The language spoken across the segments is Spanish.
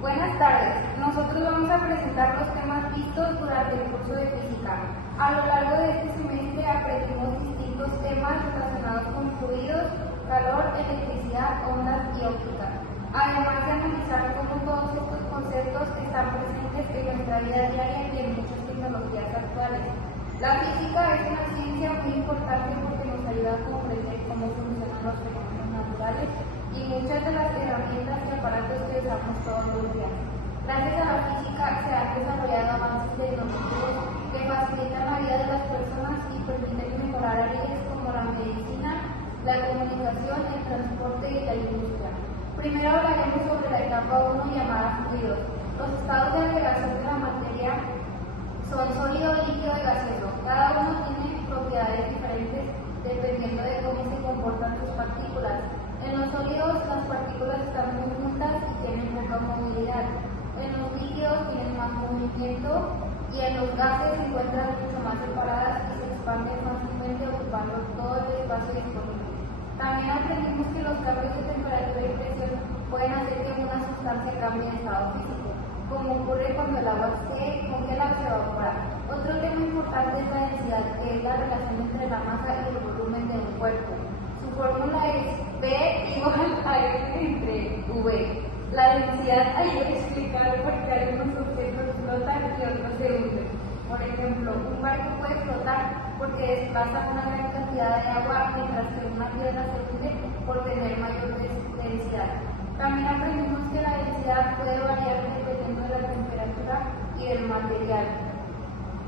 Buenas tardes. Nosotros vamos a presentar los temas vistos durante el curso de física. A lo largo de este semestre aprendimos distintos temas relacionados con fluidos, calor, electricidad, ondas y óptica. Además de analizar cómo todos estos conceptos están presentes en nuestra vida diaria y en muchas tecnologías actuales. La física es una ciencia muy importante porque nos ayuda a comprender cómo funcionan los fenómenos naturales y muchas de las herramientas y aparatos que usamos todos los días. Gracias a la física se han desarrollado avances tecnológicos que facilitan la vida de las personas y permiten mejorar áreas como la medicina, la comunicación, el transporte y la industria. Primero hablaremos sobre la etapa 1 llamada fluidos. Los estados de agregación de la materia son sólido, líquido y gaseoso. Cada uno tiene propiedades diferentes dependiendo de cómo se comportan sus partículas. En los sólidos las partículas están muy juntas y tienen poca movilidad. En los líquidos tienen más movimiento y en los gases se encuentran mucho más separadas y se expanden fácilmente ocupando todo el espacio disponible. También aprendimos que los cambios de temperatura y presión pueden hacer que una sustancia cambie de estado físico, como ocurre cuando el agua se congela o se evapora. Otro tema importante es la densidad, que es la relación entre la masa y el volumen de un cuerpo. Su fórmula es P igual a F entre V. La densidad ayuda a explicar por qué algunos objetos flotan y otros se hunden. Por ejemplo, un barco puede flotar porque desplaza una gran cantidad de agua, mientras que una piedra se hunde por tener mayor densidad. También aprendimos que la densidad puede variar dependiendo de la temperatura y del material.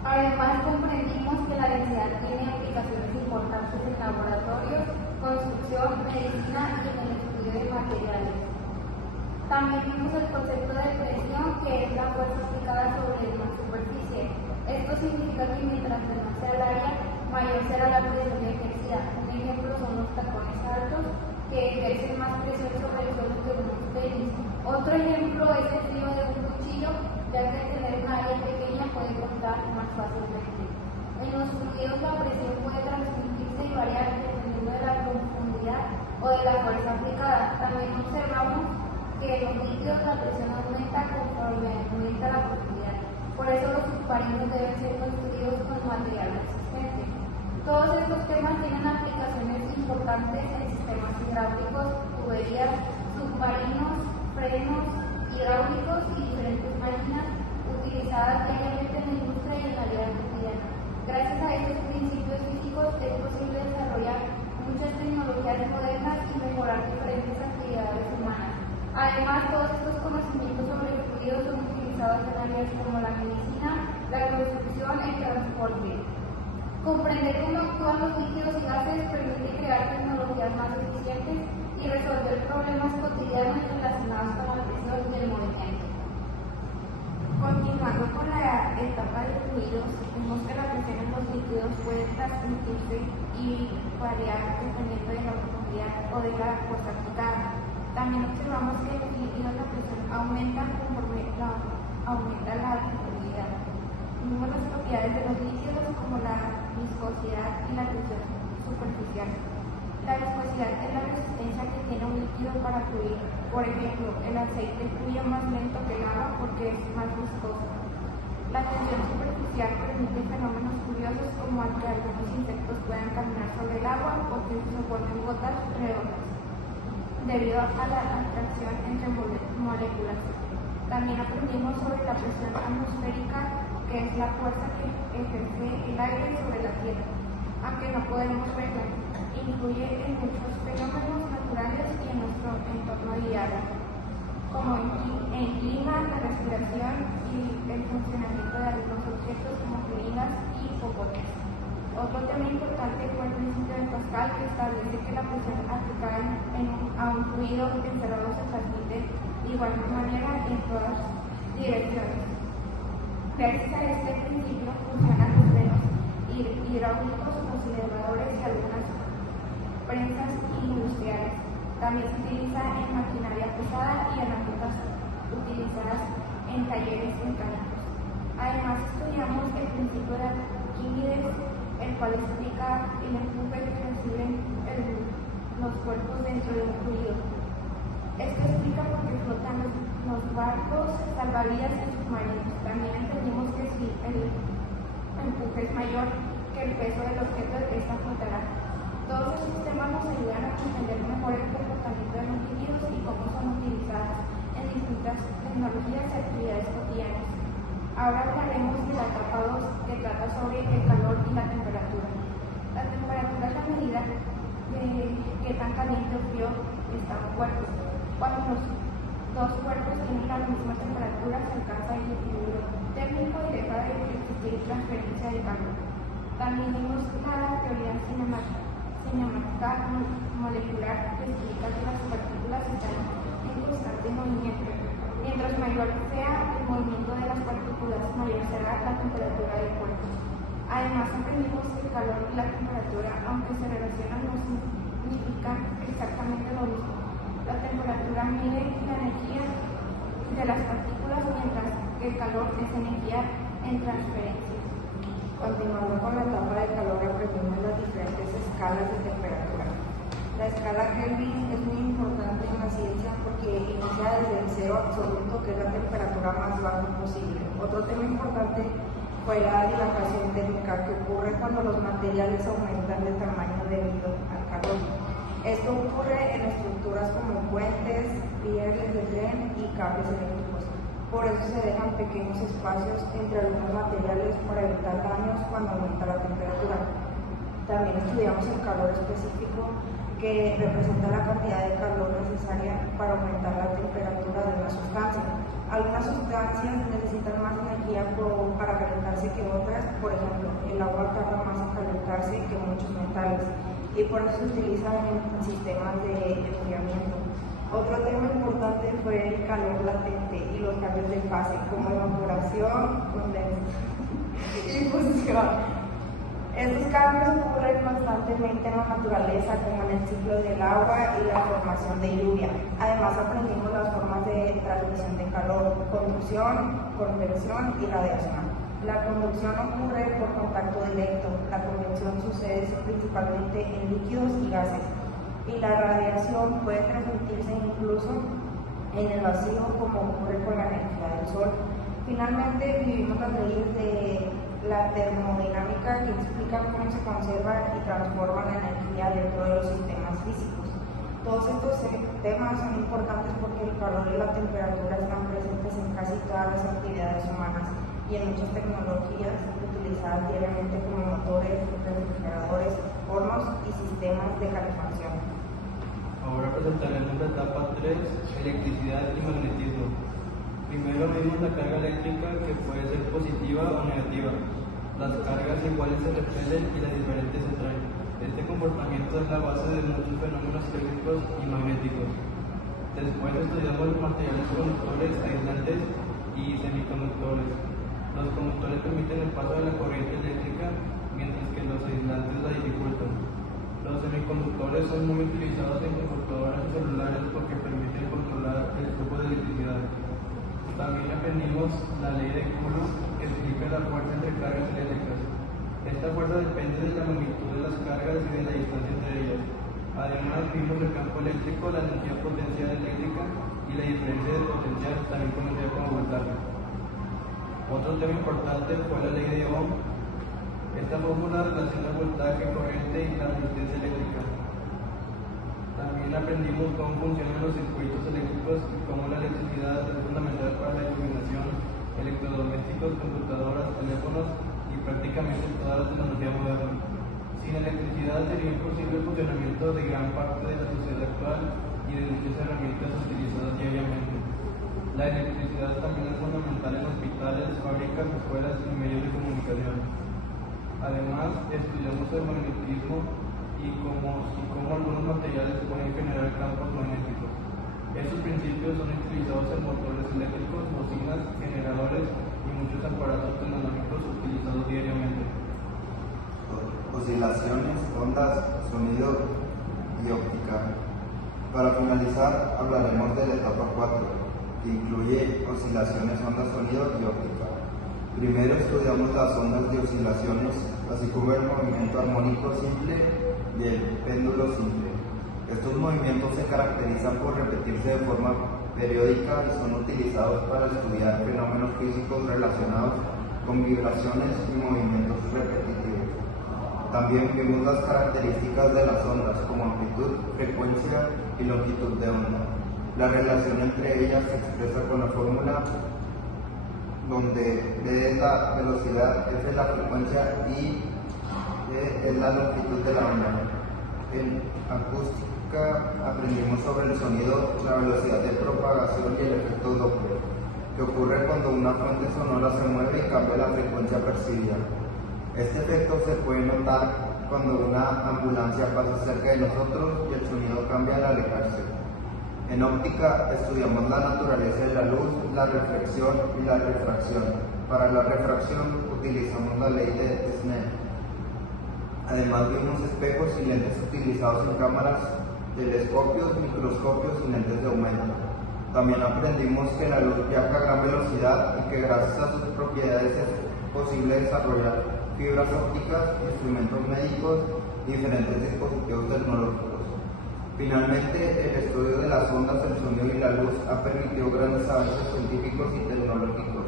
Además, comprendimos que la densidad tiene aplicaciones importantes en laboratorios, construcción, medicina y en el estudio de materiales. También vimos el concepto de presión, que es la fuerza aplicada sobre una superficie. Esto significa que mientras menor sea el área, mayor será la presión ejercida. Un ejemplo son los tacones altos, que ejercen más presión sobre el suelo que unos tenis. Otro ejemplo es el filo de un cuchillo, ya que al tener una área pequeña puede cortar más fácilmente. En los fluidos la presión puede transmitirse y variar dependiendo de la profundidad o de la fuerza aplicada. También observamos que en los líquidos la presión aumenta conforme aumenta la profundidad. Por eso los submarinos deben ser construidos con material resistente. Todos estos temas tienen aplicaciones importantes en sistemas hidráulicos, tuberías, submarinos, frenos hidráulicos y diferentes máquinas utilizadas diariamente en la industria y en la vida cotidiana. Gracias a estos principios físicos es posible desarrollar muchas tecnologías modernas y mejorar diferentes actividades humanas. Además, todos estos conocimientos sobre el fluido son utilizados en áreas como la medicina, la construcción y el transporte. Comprender cómo actúan los líquidos y gases permite crear tecnologías más eficientes y resolver problemas cotidianos relacionados con la presión y el movimiento. Continuando con la etapa de fluidos, vemos que la presión en los líquidos puede transmitirse y variar dependiendo de la profundidad o de la fuerza aplicada. También observamos que en los líquidos la presión aumenta conforme aumenta la profundidad. Vimos las propiedades de los líquidos como la viscosidad y la presión superficial. La viscosidad es la resistencia que tiene un líquido para fluir. Por ejemplo, el aceite fluye más lento que el agua porque es más viscoso. La tensión superficial permite fenómenos curiosos como que algunos insectos puedan caminar sobre el agua o que se formen gotas redondas, debido a la atracción entre moléculas. También aprendimos sobre la presión atmosférica, que es la fuerza que ejerce el aire sobre la Tierra, aunque no podemos verla. Influye en muchos fenómenos naturales y en nuestro entorno diario, como en clima, la respiración y el funcionamiento de algunos objetos como jeringas y popotes. Otro tema importante fue el principio de Pascal, que establece que la presión aplicada a un fluido encerrado se transmite de igual manera en todas direcciones. Gracias a este principio funcionan los frenos hidráulicos, los elevadores y algunas prensas industriales. También se utiliza en maquinaria pesada y herramientas utilizadas en talleres mecánicos. Además, estudiamos el principio de Arquímedes, el cual explica el empuje que reciben los cuerpos dentro de un fluido. Esto explica por qué flotan los barcos, salvavidas y submarinos. También entendimos que si el empuje es mayor que el peso del objeto, esta flotará. Todos estos temas nos ayudan a comprender mejor el comportamiento de los líquidos y cómo son utilizados en distintas tecnologías y actividades cotidianas. Ahora hablaremos de la etapa 2, que trata sobre el calor y la temperatura. La temperatura es la medida de qué tan caliente o frío está un cuerpo. Cuando los dos cuerpos tienen la misma temperatura, se alcanza el equilibrio térmico y deja de existir transferencia de calor. También vimos la teoría cinemática molecular, que explica que las partículas están en constante movimiento. Mientras mayor sea el movimiento de las partículas, mayor será la temperatura del cuerpo. Además, aprendimos que el calor y la temperatura, aunque se relacionan, no significan exactamente lo mismo. La temperatura mide la energía de las partículas, mientras que el calor es energía en transferencia. Continuando con la etapa de calor, aprendimos las diferentes escalas de temperatura. La escala Kelvin es muy importante en la ciencia porque inicia desde el cero absoluto, que es la temperatura más baja posible. Otro tema importante fue la dilatación térmica, que ocurre cuando los materiales aumentan de tamaño debido al calor. Esto ocurre en estructuras como puentes, rieles de tren y cables eléctricos. Por eso se dejan pequeños espacios entre algunos materiales para evitar daños cuando aumenta la temperatura. También estudiamos el calor específico, que representa la cantidad de calor necesaria para aumentar la temperatura de una sustancia. Algunas sustancias necesitan más energía para calentarse que otras. Por ejemplo, el agua tarda más en calentarse que muchos metales, y por eso se utilizan en sistemas de enfriamiento. Otro tema importante fue el calor latente y los cambios de fase, como evaporación, condensación y fusión. Estos cambios ocurren constantemente en la naturaleza, como en el ciclo del agua y la formación de lluvia. Además, aprendimos las formas de transmisión de calor: conducción, convección y radiación. La conducción ocurre por contacto directo, la convección sucede principalmente en líquidos y gases, y la radiación puede transmitirse incluso en el vacío, como ocurre con la energía del sol. Finalmente, vivimos las leyes de la termodinámica, que explican cómo se conserva y transforma la energía dentro de los sistemas físicos. Todos estos temas son importantes porque el calor y la temperatura están presentes en casi todas las actividades humanas y en muchas tecnologías utilizadas diariamente, como motores, refrigeradores, hornos y sistemas de calefacción. Ahora presentaremos la etapa 3, electricidad y magnetismo. Primero vimos la carga eléctrica, que puede ser positiva o negativa. Las cargas iguales se repelen y las diferentes se atraen. Este comportamiento es la base de muchos fenómenos eléctricos y magnéticos. Después estudiamos los materiales conductores, aislantes y semiconductores. Los conductores permiten el paso de la corriente eléctrica, mientras que los aislantes la dificultan. Los semiconductores son muy utilizados en computadoras y celulares porque permiten controlar el flujo de electricidad. También aprendimos la ley de Coulomb, que explica la fuerza entre cargas eléctricas. Esta fuerza depende de la magnitud de las cargas y de la distancia entre ellas. Además, vimos el campo eléctrico, la energía potencial eléctrica y la diferencia de potencial, también conocida como voltaje. Otro tema importante fue la ley de Ohm. Esta fórmula relaciona el voltaje, corriente y la resistencia eléctrica. También aprendimos cómo funcionan los circuitos eléctricos y cómo la electricidad es fundamental para la iluminación, electrodomésticos, computadoras, teléfonos y prácticamente toda la tecnología moderna. Sin electricidad sería imposible el funcionamiento de gran parte de la sociedad actual y de muchas herramientas utilizadas diariamente. La electricidad también es fundamental en hospitales, fábricas, escuelas y medios de comunicación. Además, estudiamos el magnetismo y cómo algunos materiales pueden generar campos magnéticos. Estos principios son utilizados en motores eléctricos, bocinas, generadores y muchos aparatos tecnológicos utilizados diariamente. Oscilaciones, ondas, sonido y óptica. Para finalizar, hablaremos de la etapa 4, que incluye oscilaciones, ondas, sonido y óptica. Primero estudiamos las ondas de oscilaciones, así como el movimiento armónico simple y el péndulo simple. Estos movimientos se caracterizan por repetirse de forma periódica y son utilizados para estudiar fenómenos físicos relacionados con vibraciones y movimientos repetitivos. También vimos las características de las ondas como amplitud, frecuencia y longitud de onda. La relación entre ellas se expresa con la fórmula donde B es la velocidad, F es la frecuencia y E es la longitud de la onda. En acústica aprendimos sobre el sonido, la velocidad de propagación y el efecto Doppler, que ocurre cuando una fuente sonora se mueve y cambia la frecuencia percibida. Este efecto se puede notar cuando una ambulancia pasa cerca de nosotros y el sonido cambia al alejarse. En óptica estudiamos la naturaleza de la luz, la reflexión y la refracción. Para la refracción utilizamos la ley de Snell. Además vimos espejos y lentes utilizados en cámaras, telescopios, microscopios y lentes de aumento. También aprendimos que la luz viaja a gran velocidad y que gracias a sus propiedades es posible desarrollar fibras ópticas, instrumentos médicos y diferentes dispositivos tecnológicos. Finalmente, el estudio de las ondas, el sonido y la luz ha permitido grandes avances científicos y tecnológicos.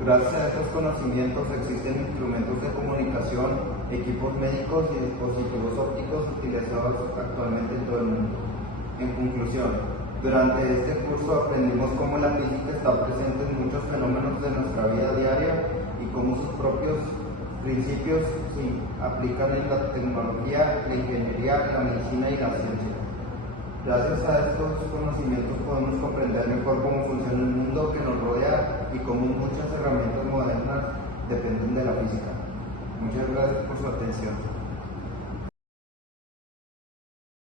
Gracias a estos conocimientos existen instrumentos de comunicación, equipos médicos y dispositivos ópticos utilizados actualmente en todo el mundo. En conclusión, durante este curso aprendimos cómo la física está presente en muchos fenómenos de nuestra vida diaria y cómo sus propios principios se aplican en la tecnología, la ingeniería, la medicina y la ciencia. Gracias a estos conocimientos podemos comprender mejor cómo funciona el mundo que nos rodea y cómo muchas herramientas modernas dependen de la física. Muchas gracias por su atención.